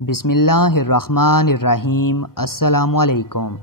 بسم اللہ الرحمن الرحیم۔ السلام علیکم۔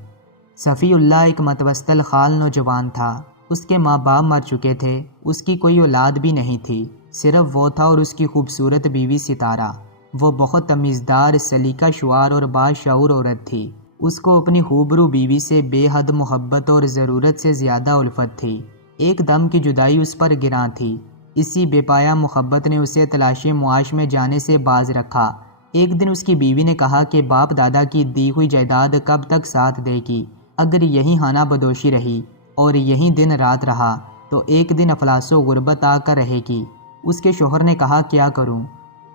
صفی اللہ ایک متوسط الحال نوجوان تھا۔ اس کے ماں باپ مر چکے تھے، اس کی کوئی اولاد بھی نہیں تھی، صرف وہ تھا اور اس کی خوبصورت بیوی ستارہ۔ وہ بہت تمیزدار، سلیقہ شعار اور باشعور عورت تھی۔ اس کو اپنی خوبرو بیوی سے بے حد محبت اور ضرورت سے زیادہ الفت تھی۔ ایک دم کی جدائی اس پر گراں تھی۔ اسی بے پایہ محبت نے اسے تلاش معاش میں جانے سے باز رکھا۔ ایک دن اس کی بیوی نے کہا کہ باپ دادا کی دی ہوئی جائیداد کب تک ساتھ دے گی؟ اگر یہی ہانہ بدوشی رہی اور یہی دن رات رہا تو ایک دن افلاس و غربت آ کر رہے گی۔ اس کے شوہر نے کہا کیا کروں؟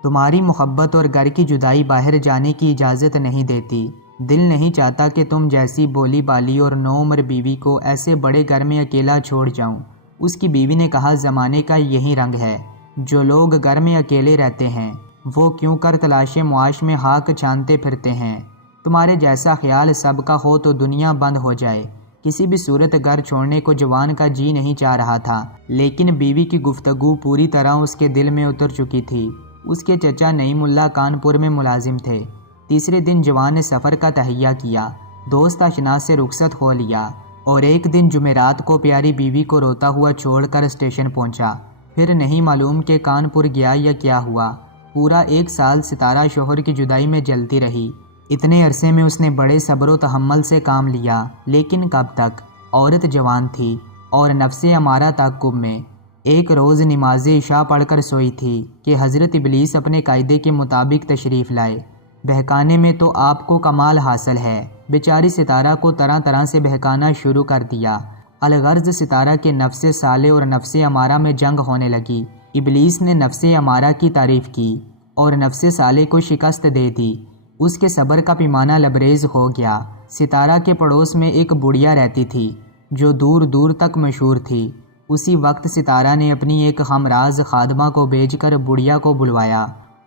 تمہاری محبت اور گھر کی جدائی باہر جانے کی اجازت نہیں دیتی۔ دل نہیں چاہتا کہ تم جیسی بولی بالی اور نوعمر بیوی کو ایسے بڑے گھر میں اکیلا چھوڑ جاؤں۔ اس کی بیوی نے کہا زمانے کا یہی رنگ ہے، جو لوگ گھر میں اکیلے رہتے ہیں وہ کیوں کر تلاش معاش میں ہاک چھانتے پھرتے ہیں؟ تمہارے جیسا خیال سب کا ہو تو دنیا بند ہو جائے۔ کسی بھی صورت گھر چھوڑنے کو جوان کا جی نہیں چاہ رہا تھا، لیکن بیوی کی گفتگو پوری طرح اس کے دل میں اتر چکی تھی۔ اس کے چچا نعیم اللہ کانپور میں ملازم تھے۔ تیسرے دن جوان نے سفر کا تہیہ کیا، دوست اشنا سے رخصت ہو لیا اور ایک دن جمعرات کو پیاری بیوی کو روتا ہوا چھوڑ کر اسٹیشن پہنچا۔ پھر نہیں معلوم کہ کانپور گیا یا کیا ہوا۔ پورا ایک سال ستارہ شوہر کی جدائی میں جلتی رہی۔ اتنے عرصے میں اس نے بڑے صبر و تحمل سے کام لیا، لیکن کب تک؟ عورت جوان تھی اور نفس امارہ تعقب میں۔ ایک روز نماز عشاء پڑھ کر سوئی تھی کہ حضرت ابلیس اپنے قاعدے کے مطابق تشریف لائے۔ بہکانے میں تو آپ کو کمال حاصل ہے۔ بیچاری ستارہ کو طرح طرح سے بہکانا شروع کر دیا۔ الغرض ستارہ کے نفس صالح اور نفس امارہ میں جنگ ہونے لگی۔ ابلیس نے نفس امارہ کی تعریف کی اور نفس صالح کو شکست دے دی۔ اس کے صبر کا پیمانہ لبریز ہو گیا۔ ستارہ کے پڑوس میں ایک بڑھیا رہتی تھی جو دور دور تک مشہور تھی۔ اسی وقت ستارہ نے اپنی ایک ہمراز خادمہ کو بھیج کر بڑھیا کو بلوایا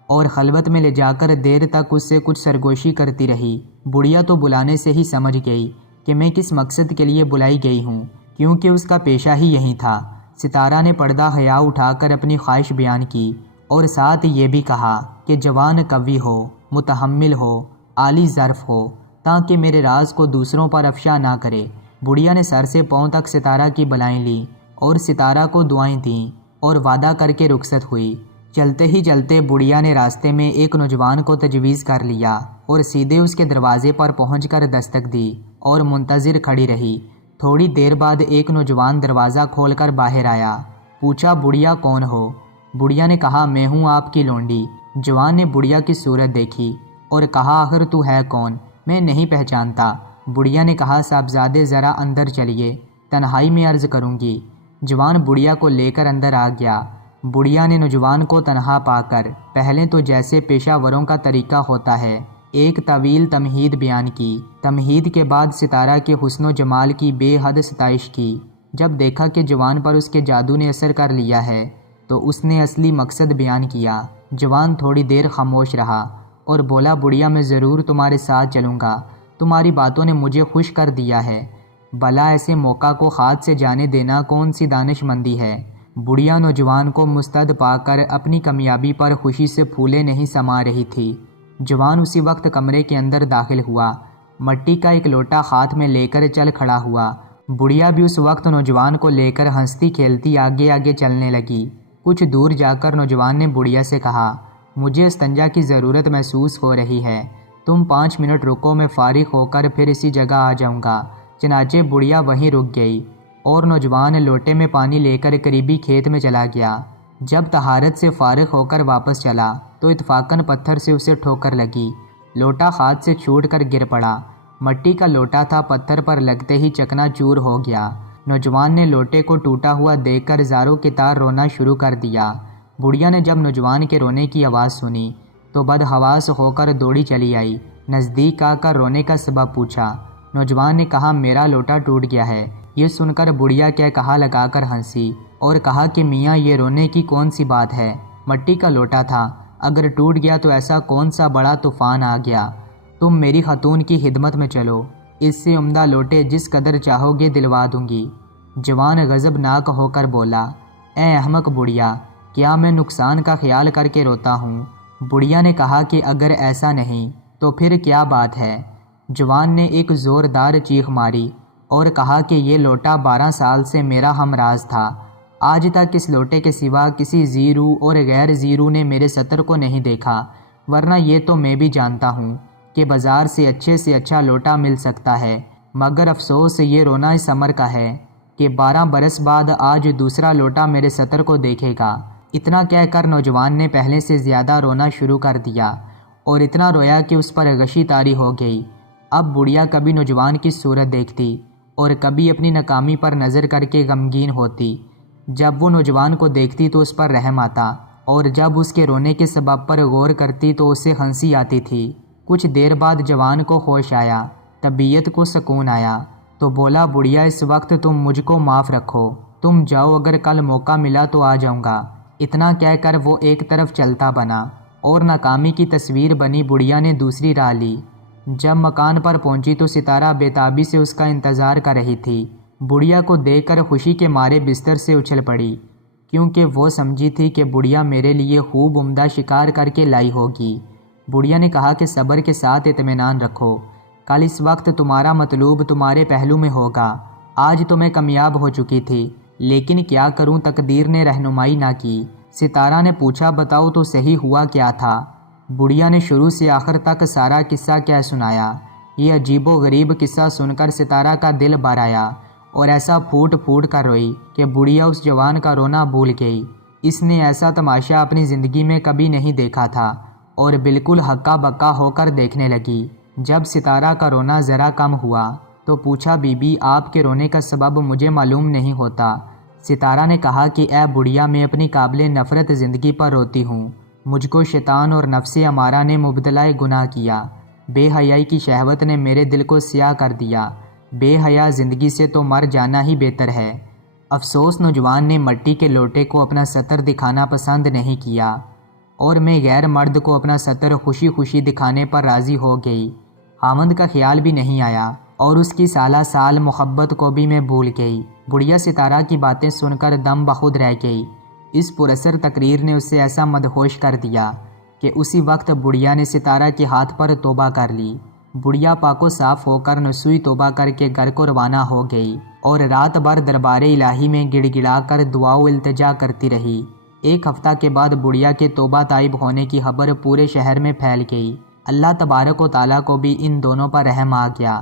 اور خلوت میں لے جا کر دیر تک اس سے کچھ سرگوشی کرتی رہی۔ بڑھیا تو بلانے سے ہی سمجھ گئی کہ میں کس مقصد کے لیے بلائی گئی ہوں، کیونکہ اس کا پیشہ ہی یہی تھا۔ ستارہ نے پردہ حیا اٹھا کر اپنی خواہش بیان کی اور ساتھ یہ بھی کہا کہ جوان قوی ہو، متحمل ہو، عالی ظرف ہو، تاکہ میرے راز کو دوسروں پر افشا نہ کرے۔ بڑھیا نے سر سے پاؤں تک ستارہ کی بلائیں لیں اور ستارہ کو دعائیں دیں اور وعدہ کر کے رخصت ہوئی۔ چلتے ہی چلتے بڑھیا نے راستے میں ایک نوجوان کو تجویز کر لیا اور سیدھے اس کے دروازے پر پہنچ کر دستک دی اور منتظر کھڑی رہی۔ تھوڑی دیر بعد ایک نوجوان دروازہ کھول کر باہر آیا۔ پوچھا بڑھیا کون ہو؟ بڑھیا نے کہا میں ہوں آپ کی لونڈی۔ جوان نے بڑھیا کی صورت دیکھی اور کہا آخر تو ہے کون؟ میں نہیں پہچانتا۔ بڑھیا نے کہا صاحبزادے ذرا اندر چلیے، تنہائی میں عرض کروں گی۔ جوان بڑھیا کو لے کر اندر آ گیا۔ بڑھیا نے نوجوان کو تنہا پا کر پہلے تو جیسے پیشہ وروں کا طریقہ ہوتا ہے ایک طویل تمہید بیان کی۔ تمہید کے بعد ستارہ کے حسن و جمال کی بے حد ستائش کی۔ جب دیکھا کہ جوان پر اس کے جادو نے اثر کر لیا ہے تو اس نے اصلی مقصد بیان کیا۔ جوان تھوڑی دیر خاموش رہا اور بولا بڑھیا میں ضرور تمہارے ساتھ چلوں گا، تمہاری باتوں نے مجھے خوش کر دیا ہے۔ بھلا ایسے موقع کو ہاتھ سے جانے دینا کون سی دانش مندی ہے؟ بڑھیا نوجوان کو مستعد پا کر اپنی کامیابی پر خوشی سے پھولے نہیں سما رہی تھی۔ جوان اسی وقت کمرے کے اندر داخل ہوا، مٹی کا ایک لوٹا ہاتھ میں لے کر چل کھڑا ہوا۔ بڑھیا بھی اس وقت نوجوان کو لے کر ہنستی کھیلتی آگے آگے چلنے لگی۔ کچھ دور جا کر نوجوان نے بڑھیا سے کہا مجھے استنجا کی ضرورت محسوس ہو رہی ہے، تم 5 منٹ رکو، میں فارغ ہو کر پھر اسی جگہ آ جاؤں گا۔ چنانچہ بڑھیا وہیں رک گئی اور نوجوان لوٹے میں پانی لے کر قریبی کھیت میں چلا گیا۔ جب طہارت سے فارغ ہو کر واپس چلا تو اتفاقاً پتھر سے اسے ٹھوکر لگی۔ لوٹا ہاتھ سے چھوٹ کر گر پڑا۔ مٹی کا لوٹا تھا، پتھر پر لگتے ہی چکنا چور ہو گیا۔ نوجوان نے لوٹے کو ٹوٹا ہوا دیکھ کر زاروں کی طرح رونا شروع کر دیا۔ بڑھیا نے جب نوجوان کے رونے کی آواز سنی تو بدحواس ہو کر دوڑی چلی آئی۔ نزدیک آ کر رونے کا سبب پوچھا۔ نوجوان نے کہا میرا لوٹا ٹوٹ گیا ہے۔ یہ سن کر بڑھیا کیا کہا لگا کر ہنسی اور کہا کہ میاں یہ رونے کی کون سی بات ہے؟ مٹی کا لوٹا تھا، اگر ٹوٹ گیا تو ایسا کون سا بڑا طوفان آ گیا؟ تم میری خاتون کی خدمت میں چلو، اس سے عمدہ لوٹے جس قدر چاہو گے دلوا دوں گی۔ جوان غضبناک ہو کر بولا اے احمق بڑھیا، کیا میں نقصان کا خیال کر کے روتا ہوں؟ بڑھیا نے کہا کہ اگر ایسا نہیں تو پھر کیا بات ہے؟ جوان نے ایک زوردار چیخ ماری اور کہا کہ یہ لوٹا 12 سال سے میرا ہمراز تھا۔ آج تک اس لوٹے کے سوا کسی زیرو اور غیر زیرو نے میرے سطر کو نہیں دیکھا، ورنہ یہ تو میں بھی جانتا ہوں کہ بازار سے اچھا لوٹا مل سکتا ہے، مگر افسوس یہ رونا اس عمر کا ہے کہ 12 برس بعد آج دوسرا لوٹا میرے سطر کو دیکھے گا۔ اتنا کہہ کر نوجوان نے پہلے سے زیادہ رونا شروع کر دیا اور اتنا رویا کہ اس پر غشی طاری ہو گئی۔ اب بڑھیا کبھی نوجوان کی صورت دیکھتی اور کبھی اپنی ناکامی پر نظر کر کے غمگین ہوتی۔ جب وہ نوجوان کو دیکھتی تو اس پر رحم آتا اور جب اس کے رونے کے سبب پر غور کرتی تو اسے ہنسی آتی تھی۔ کچھ دیر بعد جوان کو ہوش آیا، طبیعت کو سکون آیا تو بولا، بڑھیا اس وقت تم مجھ کو معاف رکھو، تم جاؤ، اگر کل موقع ملا تو آ جاؤں گا۔ اتنا کہہ کر وہ ایک طرف چلتا بنا اور ناکامی کی تصویر بنی بڑھیا نے دوسری راہ لی۔ جب مکان پر پہنچی تو ستارہ بے تابی سے اس کا انتظار کر رہی تھی۔ بڑھیا کو دیکھ کر خوشی کے مارے بستر سے اچھل پڑی، کیونکہ وہ سمجھی تھی کہ بڑھیا میرے لیے خوب عمدہ شکار کر کے لائی ہوگی۔ بڑھیا نے کہا کہ صبر کے ساتھ اطمینان رکھو، کل اس وقت تمہارا مطلوب تمہارے پہلو میں ہوگا۔ آج تو میں کامیاب ہو چکی تھی، لیکن کیا کروں، تقدیر نے رہنمائی نہ کی۔ ستارہ نے پوچھا، بتاؤ تو صحیح ہوا کیا تھا؟ بڑھیا نے شروع سے آخر تک سارا قصہ کیا سنایا۔ یہ عجیب و غریب قصہ سن کر ستارہ کا دل بھر آیا اور ایسا پھوٹ پھوٹ کر روئی کہ بڑھیا اس جوان کا رونا بھول گئی۔ اس نے ایسا تماشا اپنی زندگی میں کبھی نہیں دیکھا تھا اور بالکل ہکا بکا ہو کر دیکھنے لگی۔ جب ستارہ کا رونا ذرا کم ہوا تو پوچھا، بی بی آپ کے رونے کا سبب مجھے معلوم نہیں ہوتا؟ ستارہ نے کہا کہ اے بڑھیا، میں اپنی قابل نفرت زندگی پر روتی ہوں۔ مجھ کو شیطان اور نفس امارہ نے مبتلا گناہ کیا۔ بے حیائی کی شہوت نے میرے دل کو سیاہ کر دیا۔ بے حیا زندگی سے تو مر جانا ہی بہتر ہے۔ افسوس نوجوان نے مٹی کے لوٹے کو اپنا سطر دکھانا پسند نہیں کیا اور میں غیر مرد کو اپنا سطر خوشی خوشی دکھانے پر راضی ہو گئی۔ خاوند کا خیال بھی نہیں آیا اور اس کی سالہ سال محبت کو بھی میں بھول گئی۔ بڑھیا ستارہ کی باتیں سن کر دم بخود رہ گئی۔ اس پراثر تقریر نے اسے ایسا مدہوش کر دیا کہ اسی وقت بڑھیا نے ستارہ کے ہاتھ پر توبہ کر لی۔ بڑھیا پاک و صاف ہو کر نسوئی توبہ کر کے گھر کو روانہ ہو گئی اور رات بھر دربار الہی میں گڑ گڑا کر دعا و التجا کرتی رہی۔ ایک ہفتہ کے بعد بڑھیا کے توبہ طائب ہونے کی خبر پورے شہر میں پھیل گئی۔ اللہ تبارک و تعالیٰ کو بھی ان دونوں پر رحم آ گیا۔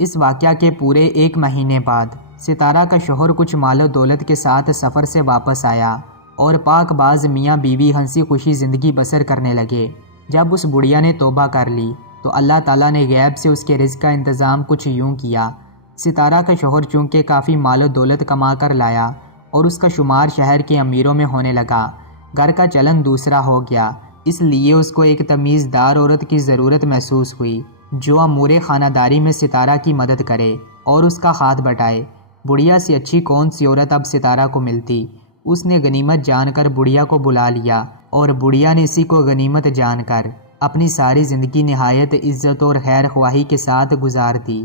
اس واقعہ کے پورے 1 مہینے بعد ستارہ کا شوہر کچھ مال و دولت کے ساتھ سفر سے واپس آیا اور پاک باز میاں بیوی ہنسی خوشی زندگی بسر کرنے لگے۔ جب اس بڑھیا نے توبہ کر لی تو اللہ تعالیٰ نے غیب سے اس کے رزق کا انتظام کچھ یوں کیا۔ ستارہ کا شوہر چونکہ کافی مال و دولت کما کر لایا اور اس کا شمار شہر کے امیروں میں ہونے لگا، گھر کا چلن دوسرا ہو گیا، اس لیے اس کو ایک تمیز دار عورت کی ضرورت محسوس ہوئی جو امور خانہ داری میں ستارہ کی مدد کرے اور اس کا ہاتھ بٹائے۔ بڑھیا سے اچھی کون سی عورت اب ستارہ کو ملتی؟ اس نے غنیمت جان کر بڑھیا کو بلا لیا اور بڑھیا نے اسی کو غنیمت جان کر اپنی ساری زندگی نہایت عزت اور خیر خواہی کے ساتھ گزار دی۔